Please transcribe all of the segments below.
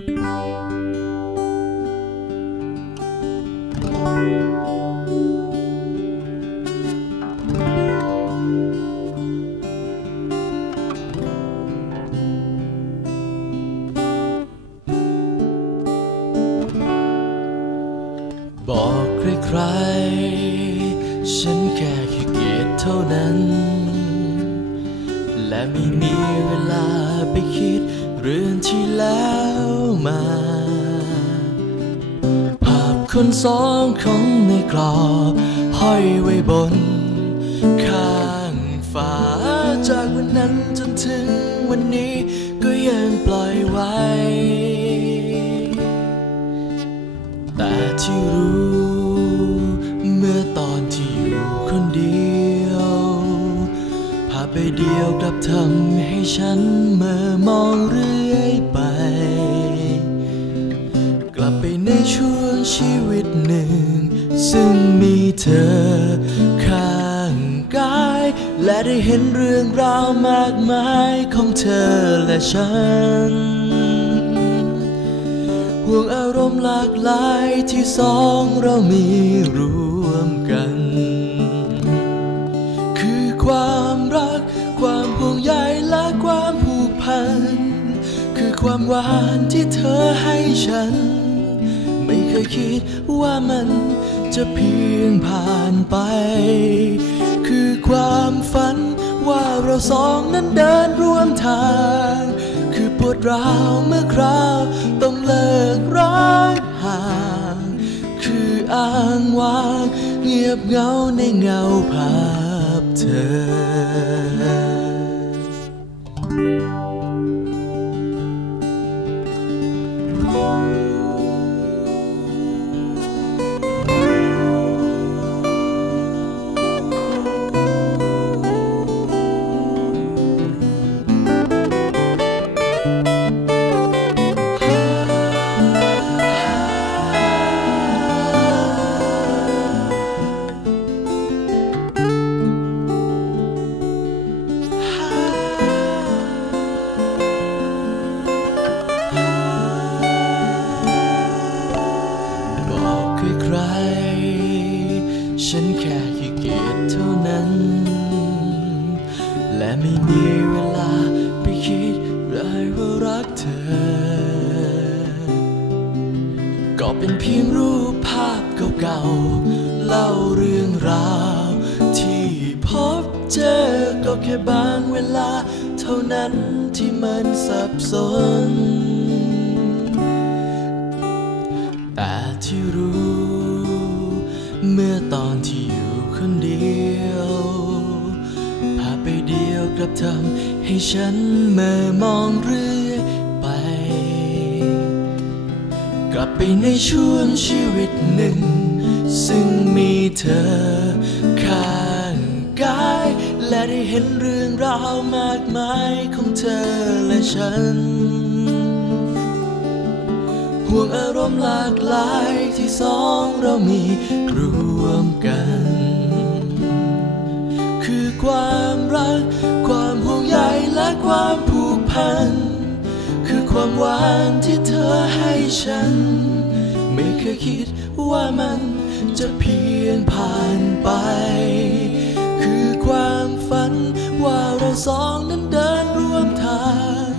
บอกใครๆ ฉันแค่ขี้เกียจเท่านั้น และไม่มีเวลาไปคิด เรื่องที่แล้วมา ภาพคนสองของในกรอบห้อยไว้บน ข้างฝาจากวันนั้นจนถึงวันนี้ก็ยังปล่อยไว้ แต่ที่รู้ กลับทำให้ฉันเมื่อมองเรื่อยไป กลับไปในช่วงชีวิตหนึ่ง ซึ่งมีเธอข้างกาย และได้เห็นเรื่องราวมากมายของเธอและฉัน ห่วงอารมณ์หลากหลายที่สองเรามีรวมกัน คือความ ความหวานที่เธอให้ฉัน ไม่เคยคิดว่ามันจะเพียงผ่านไป คือความฝันว่าเราสองนั้นเดินร่วมทาง คือปวดร้าวเมื่อคราวต้องเลิกรักห่าง คืออ้างว้างเงียบเหงาในเงาภาพเธอ บอใครๆฉันแค่ขี้เกียจเท่านั้น และไม่มีเวลาไปคิดเลยว่ารักเธอ ก็เป็นเพียงรูปภาพเก่าๆ เล่าเรื่องราว ที่พบเจอก็แค่บางเวลา เท่านั้นที่มันสับสน แต่ที่รู้ เมื่อตอนที่อยู่คนเดียวภาไปเดียวกลับทำให้ฉันเมื่อมองเรื่อยไป กลับไปในช่วงชีวิตหนึ่ง ซึ่งมีเธอข้างกาย และได้เห็นเรื่องราวมากมายของเธอและฉัน ห่วงอารมณ์หลากหลายที่สองเรามีรวมกัน คือความรัก ความห่วงใยและความผูกพัน คือความหวานที่เธอให้ฉัน ไม่เคยคิดว่ามันจะเพียงผ่านไป คือความฝันว่าเราสองนั้นเดินร่วมทาง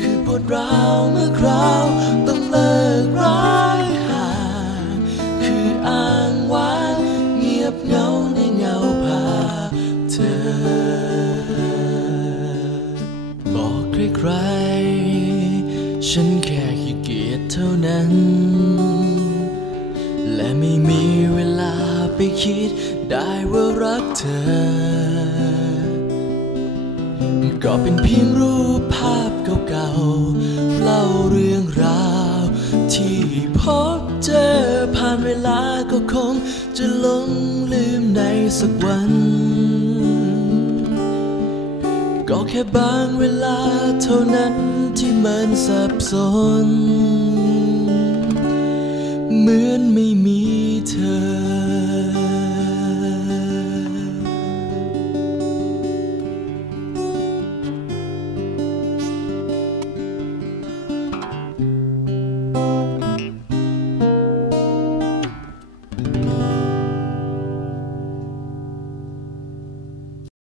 คือปวดร้าวเมื่อคราวต้อง ใครๆ ฉันแค่ขี้เกียจเท่านั้น และไม่มีเวลาไปคิดได้ว่ารักเธอ ก็เป็นเพียงรูปภาพเก่าๆ เล่าเรื่องราว ที่พบเจอผ่านเวลาก็คงจะลงลืมในสักวัน ก็แค่บางเวลาเท่านั้นที่มันสับสน เหมือนไม่มีเธอ